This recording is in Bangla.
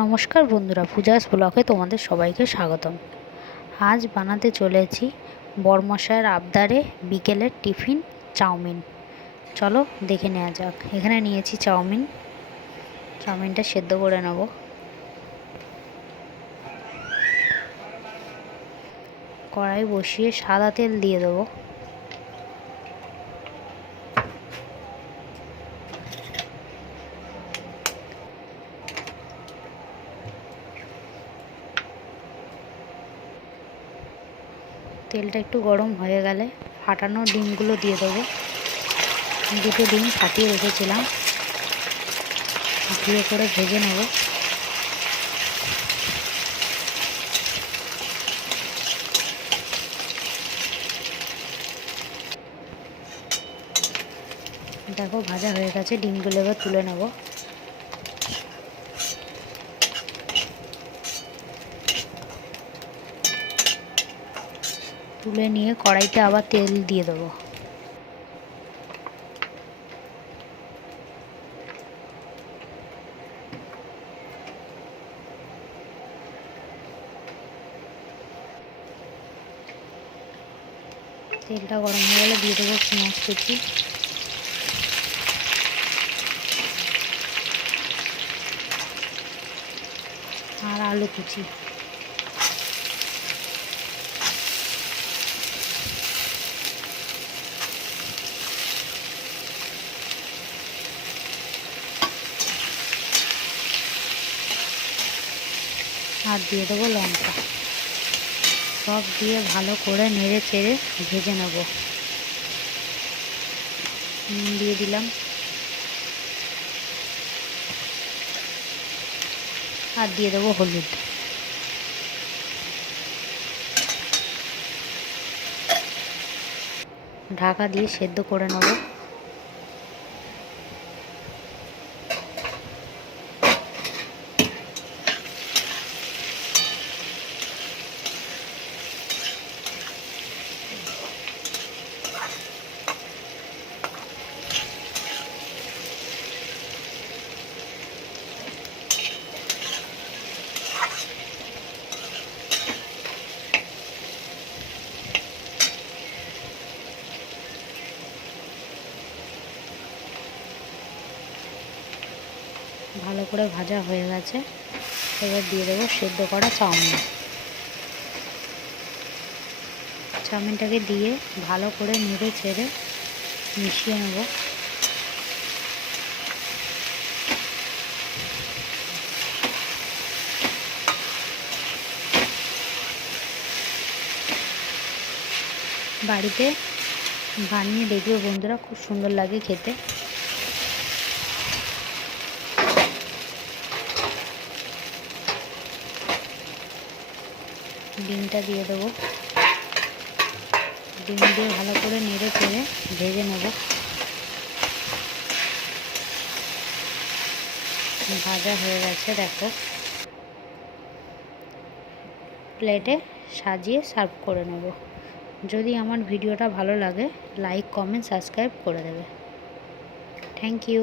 নমস্কার বন্ধুরা, পূজাস ব্লগে তোমাদের সবাইকে স্বাগতম। আজ বানাতে চলেছি বরমশাইয়ের আবদারে বিকেলের টিফিন চাউমিন। চলো দেখে নেওয়া যাক। এখানে নিয়েছি চাউমিনটা সেদ্ধ করে নেব। কড়াই বসিয়ে সাদা তেল দিয়ে দেবো। তেলটা একটু গরম হয়ে গেলে ফাটানো ডিমগুলো দিয়ে দেবো। দুটো ডিম ফাটিয়ে রেখেছিলাম, ধুয়ে করে ভেজে নেব। দেখো ভাজা হয়ে গেছে, ডিমগুলো এবার তুলে নেব। তুলে নিয়ে কড়াইতে আবার তেল দিয়ে দেবো। তেলটা গরম হয়ে গেলে দিয়ে দেবো পেঁয়াজ কুচি, আর আলু কুচি। আর দিয়ে দেবো লঙ্কা। সব দিয়ে ভালো করে নেড়ে চেড়ে ভেজে নেব। নুন দিয়ে দিলাম, আর দিয়ে দেবো হলুদ। ঢাকা দিয়ে সেদ্ধ করে নেব। ভালো করে ভাজা হয়ে গেছে, এবার দিয়ে দেবো সেদ্ধ করা চাউমিনটাকে দিয়ে ভালো করে নেড়ে চেড়ে মিশিয়ে নেব। বাড়িতে বানিয়ে দেখবে বন্ধুরা, খুব সুন্দর লাগে খেতে। ডিমটা দিয়ে দেবো। ডিম দিয়ে ভালো করে নেড়ে চেড়ে ভেজে নেব। ভাজা হয়ে গেছে, দেখো। প্লেটে সাজিয়ে সার্ভ করে নেব। যদি আমার ভিডিওটা ভালো লাগে, লাইক, কমেন্ট, সাবস্ক্রাইব করে দেবে। Thank you.